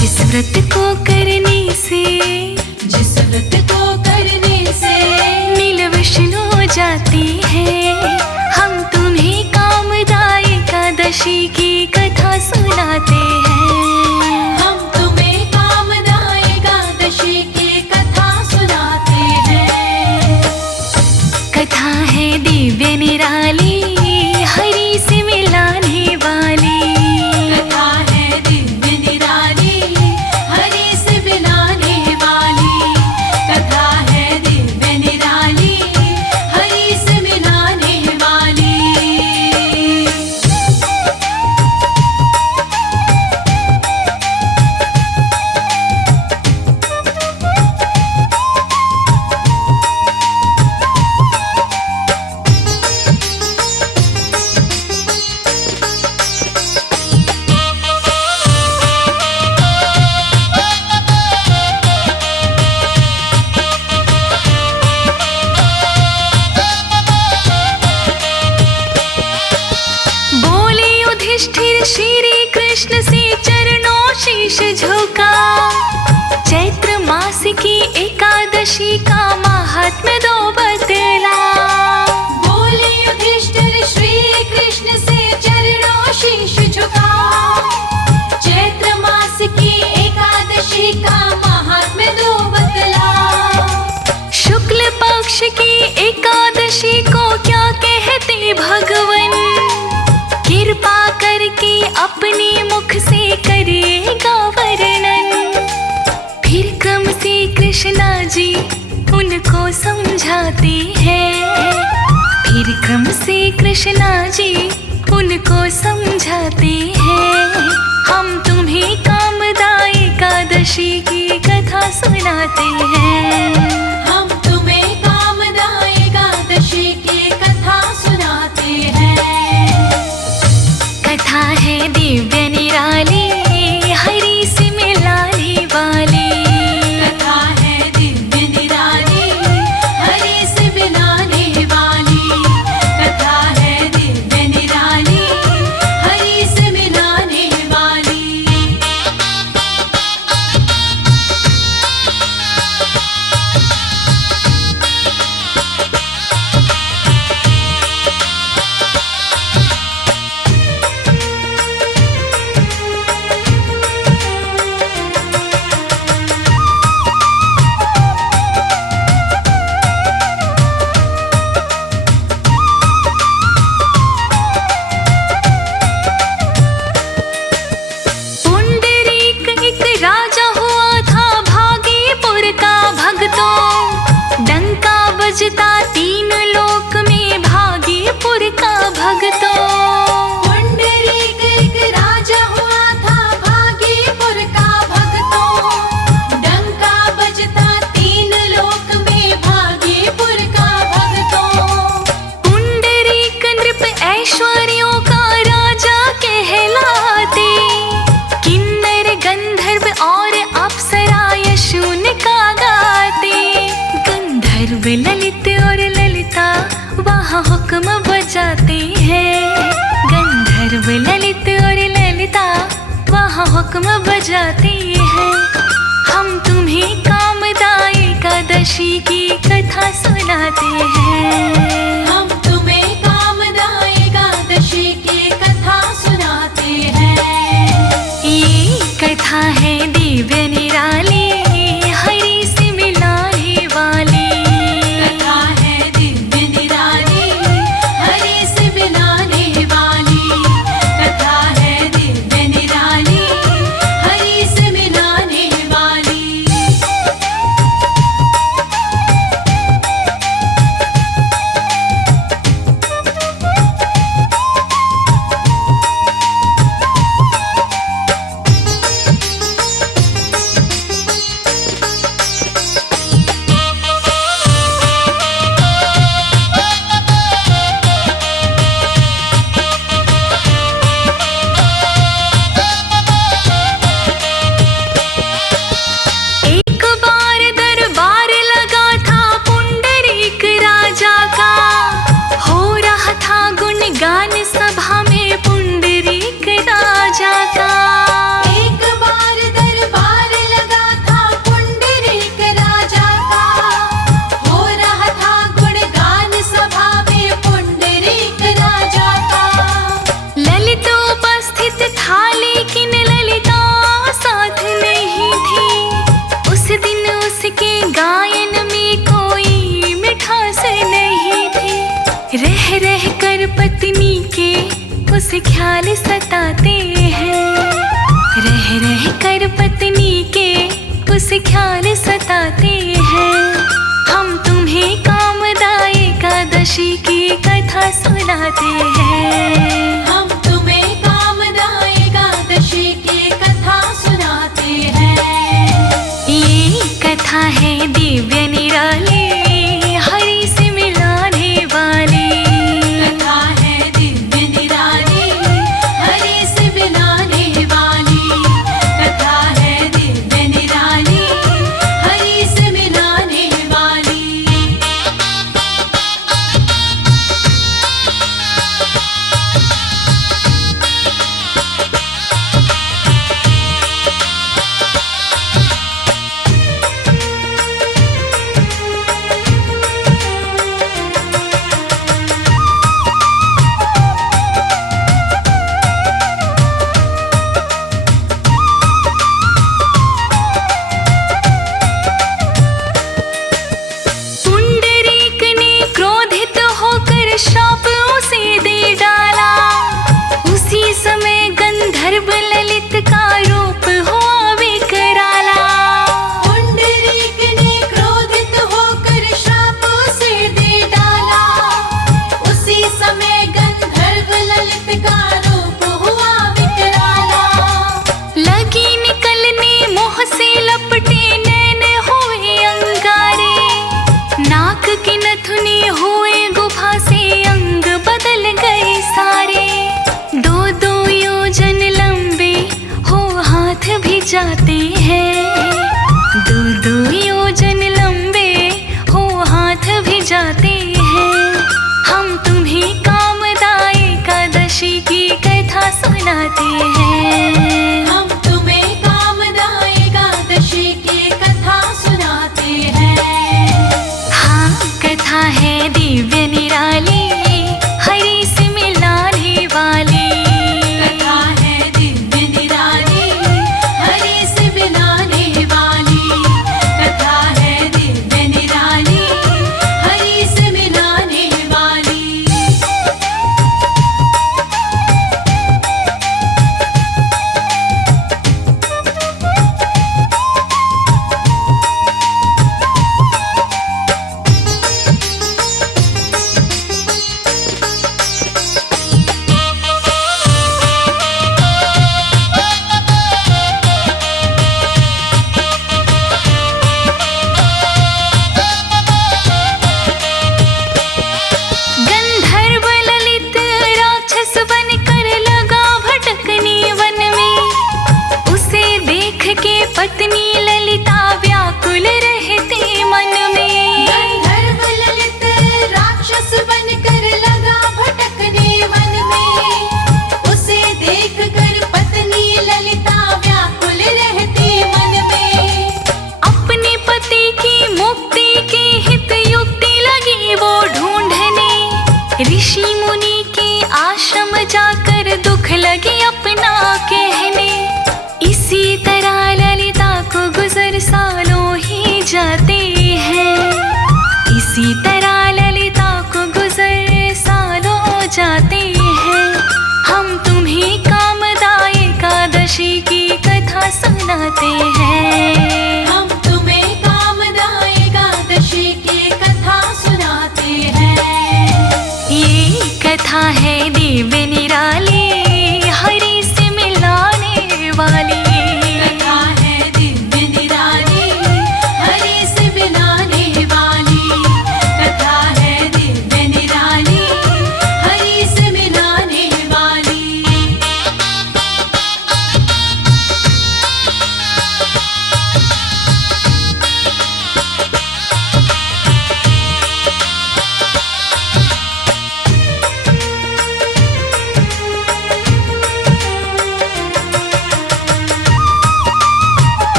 जिस व्रत को करने से, जिस व्रत को करने से नील विष्णु जाती है। हम तुम्हें कामदायी एकादशी की कथा सुनाते हैं। हम तुम्हें कामदायी एकादशी की कथा सुनाते हैं। कथा है दिव्य निराली, हरि से मिलाने वाली। कथा है दिव्य निराली, हरि से मिलाने वाली। कथा है दिव्य निराली, हरि से मिलाने वाली। युधिष्ठिर श्री कृष्ण से चरणों शीश झुका। चैत्र मास की एकादशी का महात्म्य दो बतला। बोले युधिष्ठिर श्री कृष्ण से चरणों शीश झुका। चैत्र मास की एकादशी का महात्म्य दो बतला। शुक्ल पक्ष की एकादशी को क्या कहते भगवन, कृपा करके अपने मुख से करेगा वर्णन। फिर क्रम से कृष्णा जी उनको समझाते हैं। फिर क्रम से कृष्णा जी उनको समझाते हैं। हम तुम्हें कामदायी एकादशी की कथा सुनाते हैं। हम तुम्हें कामदायी एकादशी की कथा सुनाते हैं। कथा है दिव्य निराली, हरि से मिलाने वाली। कथा है दिव्य निराली, हरि से मिलाने वाली। कथा है दिव्य निराली, हरि से मिलाने वाली। पुंडरीक एक राजा हुआ था भागीपुर का भक्तों। डंका बजता तीन लोक में भागीपुर का भक्तों। पुंडरीक एक राजा हुआ था भागीपुर का भक्तों। डंका बजता तीन लोक में भागीपुर का भक्तों। पुंडरीक नृप ऐश्वर्यों का राजा कहलाते। किन्नर गंधर्व और अप्सरा यशून का गाते। गंधर्व ललित और ललिता वहाँ हुक्म बजाते हैं। गंधर्व ललित और ललिता वहाँ हुक्म बजाते हैं। हम तुम्हें कामदायी एकादशी की कथा सुनाते हैं। हम तुम्हें कामदायी एकादशी की कथा सुनाते हैं। ये कथा है दिव्य निराली, हरि से मिलाने वाली। कथा है दिव्य निराली, हरि से मिलाने वाली। कथा है दिव्य निराली, हरि से मिलाने वाली। ख्याल सताते हैं। रह रह कर पत्नी के उस ख्याल सताते हैं। हम तुम्हें कामदा एकादशी की कथा सुनाते हैं। हम तुम्हें कामदा एकादशी की कथा सुनाते हैं। ये कथा है दिव्य निराली, हरि से मिलाने वाली। कथा है दिव्य निराली, हरि से मिलाने वाली। कथा है दिव्य निराली, हरि से मिलाने वाली। पुंडरीक ने क्रोधित होकर श्राप उसे दे डाला। उसी समय गंधर्व ललित का रूप हुआ विकराला। पुंडरीक ने क्रोधित होकर श्राप उसे दे डाला। उसी समय गंधर्व ललित का रूप हुआ विकराला। लगी निकलने मुँह से लपटे नैन हुए अंगारे। नाक की नथुनी हुए गुफा से अंग बदल गए सारे। दो दो योजन लंबे हो हाथ भी जाते हैं। दो दो योजन लंबे हो हाथ भी जाते हैं। हम तुम्हें कामदा एकादशी की कथा सुनाते हैं। हम तुम्हें कामदा एकादशी की कथा सुनाते हैं। हाँ, कथा है दिव्य निराली, हरि से मिलाने वाली। कथा है दिव्य निराली, हरि से मिलाने वाली। कथा है दिव्य निराली, हरि से मिलाने वाली। गंधर्व ललित राक्षस बनकर लगा भटकने वन में। उसे देख के पत्नी ललिता व्याकुल रहते मन में। गंधर्व ललित राक्षस बनकर लगा भटकने वन में। उसे देखकर पत्नी ललिता व्याकुल रहती मन में। अपने पति की मुक्ति के हित युक्ति लगी वो ढूंढने। ऋषि मुनि के आश्रम जाकर दुख लगे अपना कहने। इसी तरह ललिता को गुजर सालों ही जाते हैं। इसी तरह ललिता को गुजर सालों जाते हैं। हम तुम्हें कामदा एकादशी की कथा सुनाते हैं। हम तुम्हें कामदा एकादशी की कथा सुनाते हैं। ये कथा है दिव्य निराली, हरि से मिलाने वाली। कथा है दिव्य निराली, हरि से मिलाने वाली। कथा है दिव्य निराली, हरि से मिलाने वाली।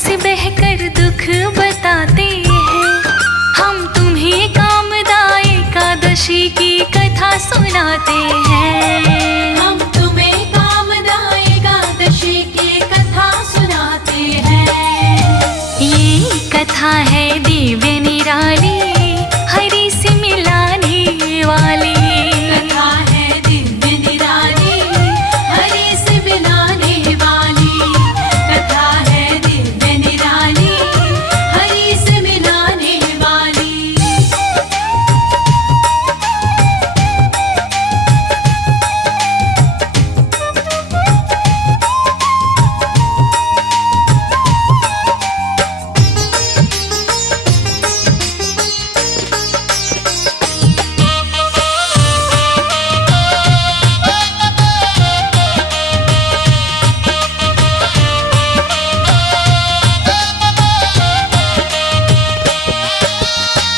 से बहकर दुख बताते हैं। हम तुम्हें कामदा एकादशी की कथा सुनाते हैं। हम तुम्हें कामदा एकादशी की कथा सुनाते हैं। ये कथा है दिव्य निराली, हरि से मिलाने वाली। कथा है दिव्य निराली, हरि से मिलाने वाली। कथा है दिव्य निराली, हरि से मिलाने वाली।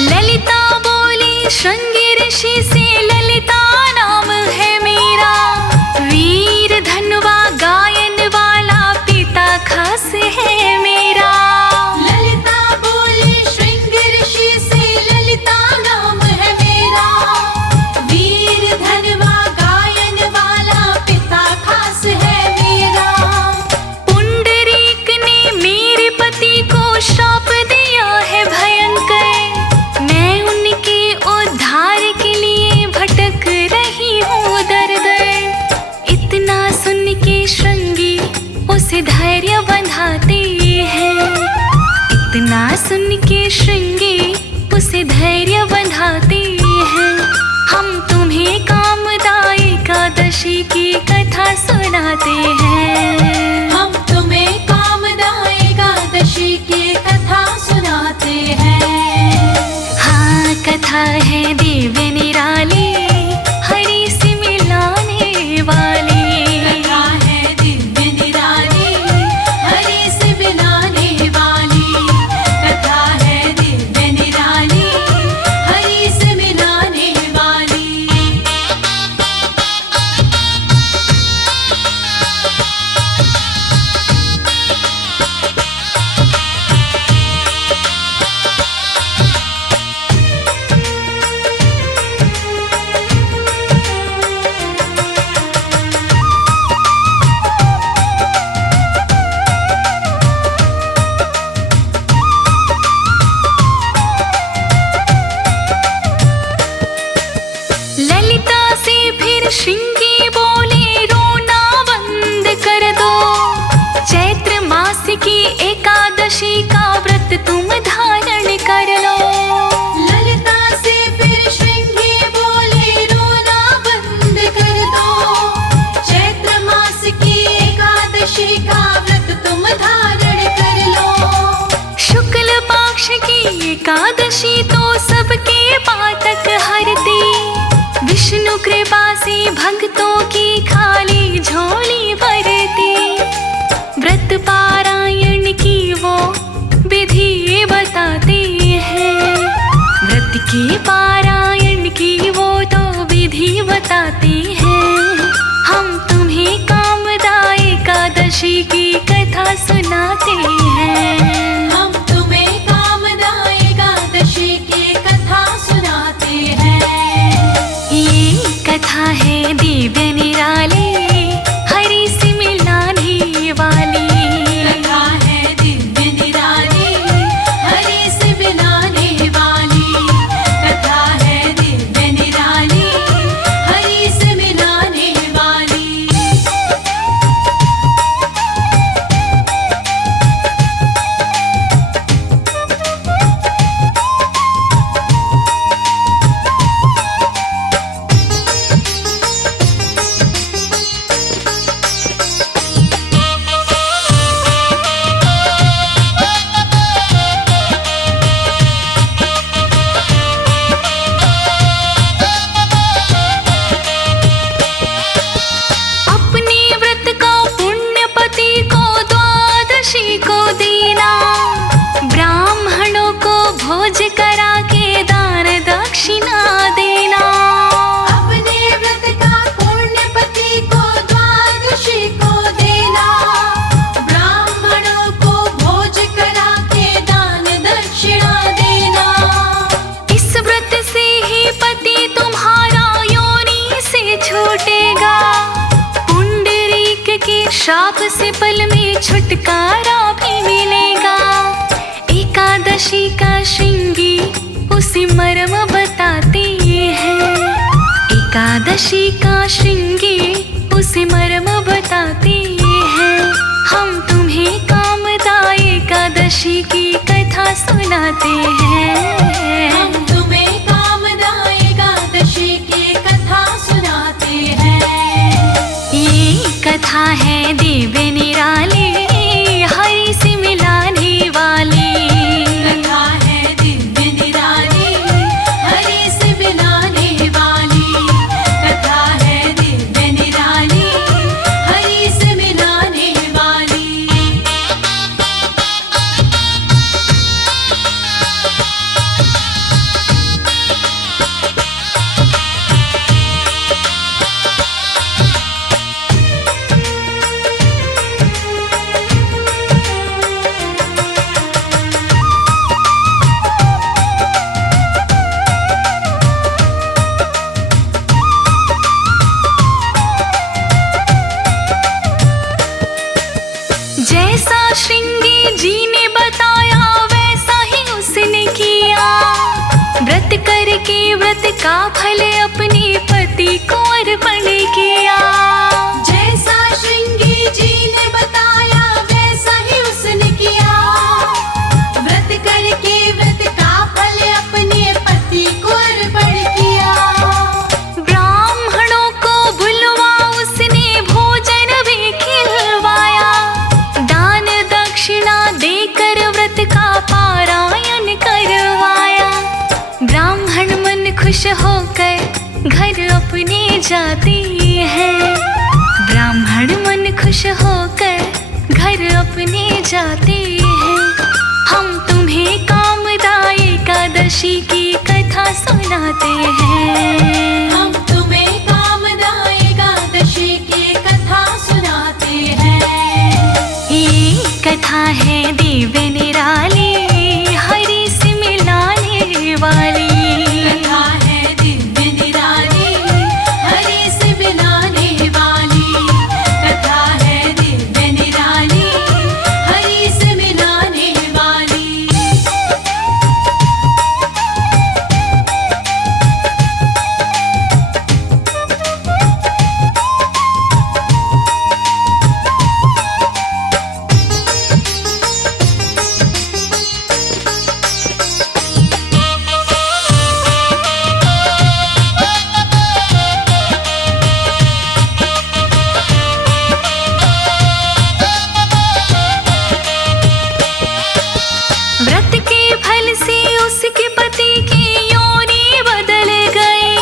ललिता बोली श्रृंगी ऋषि से, ललिता नाम है मेरा। वीर धनुवा गायन वाला पिता खास है मेरा। ललिता बोली श्रृंग ऋषि से, ललिता नाम है मेरा। वीर धनवा गायन वाला पिता खास है मेरा। पुंडरीक ने मेरे पति को श्राप दिया है भयंकर। मैं उनके उद्धार के लिए भटक रही हूँ दर दर। इतना सुन के श्रृंगी उसे धैर्य बंधाते हैं। इतना सुन के श्रृंगी उसे धैर्य बंधाते हैं। हम तुम्हें कामदा एकादशी की कथा सुनाते हैं। हम तुम्हें कामदा एकादशी की कथा सुनाते हैं। हाँ, कथा है दिव्य निराली, हरि से मिलाने वाली। कथा है दिव्य निराली, हरि से मिलाने वाली। कथा है दिव्य निराली, हरि से मिलाने वाली। ललिता से फिर श्रृंगी बोले, रोना बंद कर दो। चैत्र मास की एकादशी का व्रत तुम धारण कर लो। ललिता से फिर श्रृंगी बोले, रोना बंद कर दो। चैत्र मास की एकादशी का व्रत तुम धारण कर लो। शुक्ल पक्ष की एकादशी तो सबके पातक हरती। विष्णु कृपा से भक्तों की खाली झोली भरती। व्रत पारायण की वो विधि बताते हैं। व्रत की पारायण की वो तो विधि बताते हैं। हम तुम्हें कामदा एकादशी की कथा सुनाते हैं। हम तुम्हें कामदा एकादशी की कथा सुनाते हैं। ये कथा है दिव्य निराली, हरि से मिलाने वाली। कथा है दिव्य निराली, हरि से मिलाने वाली। कथा है दिव्य श्राप से पल में छुटकारा भी मिलेगा। एकादशी का श्रृंगी उसी मर्म बताते हैं। एकादशी का श्रृंगी उसी मर्म बताते हैं। हम तुम्हें कामदा एकादशी की कथा सुनाते हैं। हम तुम्हें कामदा एकादशी की कथा सुनाते हैं। ये कथा है दिव्य निराली, हरि से मिलाने वाली। कथा है दिव्य निराली, हरि से मिलाने वाली। कथा है दिव्य निराली, हरि से मिलाने वाली। जैसा श्रृंगी जी ने बताया वैसा ही उसने किया। व्रत करके व्रत का फल अपने पति को अर्पण किया। जैसा श्रृंगी जी ने बताया वैसा ही उसने किया। व्रत करके व्रत का फल अपने पति को अर्पण किया। ब्राह्मणों को बुलवा उसने भोजन भी खिलवाया। दान दक्षिणा देकर व्रत का पारायण करवाया। ब्राह्मण मन खुश होकर घर अपने जाते हैं। ब्राह्मण मन खुश होकर घर अपने जाते हैं। हम तुम्हें कामदा एकादशी की कथा सुनाते हैं। हम तुम्हें कामदा एकादशी की कथा सुनाते हैं। ये कथा है दिव्य निराली, हरि से मिलाने वाली। कथा है दिव्य निराली, हरि से मिलाने वाली। कथा है दिव्य निराली, हरि से मिलाने वाली। व्रत के फल से उसके पति की योनि बदल गई।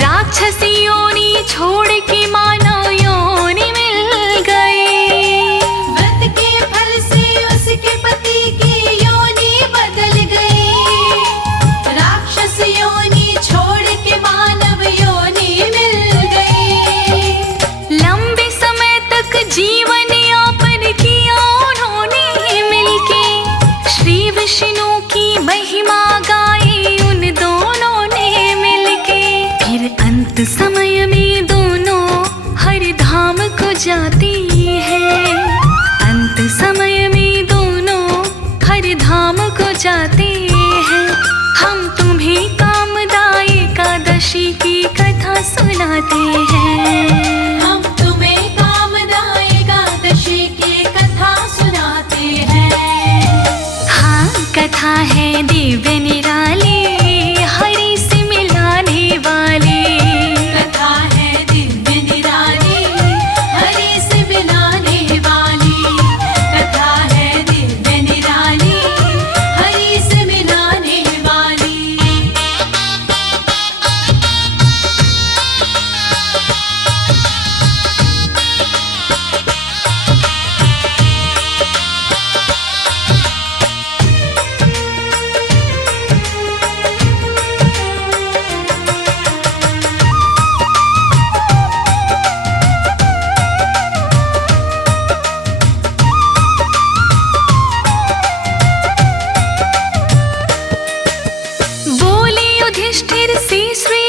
राक्षस योनि छोड़ के मानव योनि मिल गई। व्रत के फल से उसके पति की योनि बदल गई। राक्षस योनि छोड़ के मानव योनि मिल गई। लंबे समय तक जीवन यापन किया उन्होंने मिलके। श्री विष्णु की महिमा गाई उन दोनों ने मिलके। फिर अंत समय में दोनों हर धाम को जाती है। अंत समय में दोनों हर धाम को जाते हैं। हम तुम्हें कामदा एकादशी की कथा सुनाते हैं। हम तुम्हें कामदा एकादशी की कथा सुनाते हैं। हाँ, कथा है दिव्य निराली, हरि से मिलाने वाली। कथा है दिव्य निराली, हरि से मिलाने वाली। कथा है दिव्य निराली, हरि से मिलाने वाली।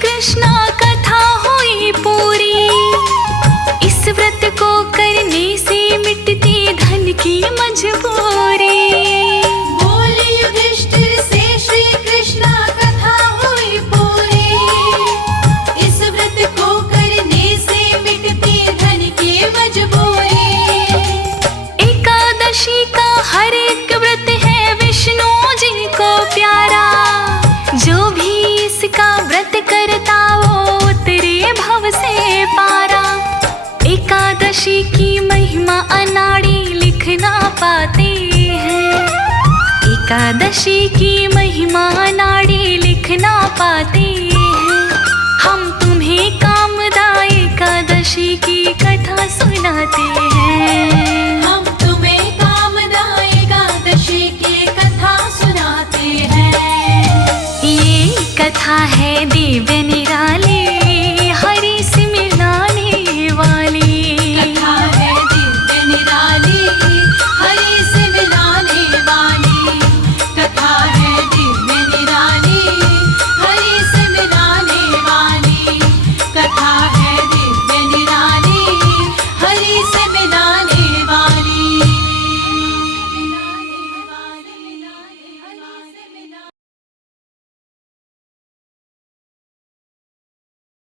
कृष्णा कथा हुई पूरी। इस व्रत को करने एकादशी की महिमा नाड़ी लिख ना पाते हैं, हम तुम्हें कामदा एकादशी की कथा सुनाते हैं। हम तुम्हें कामदा एकादशी की कथा सुनाते हैं। ये कथा है दिव्य निराली,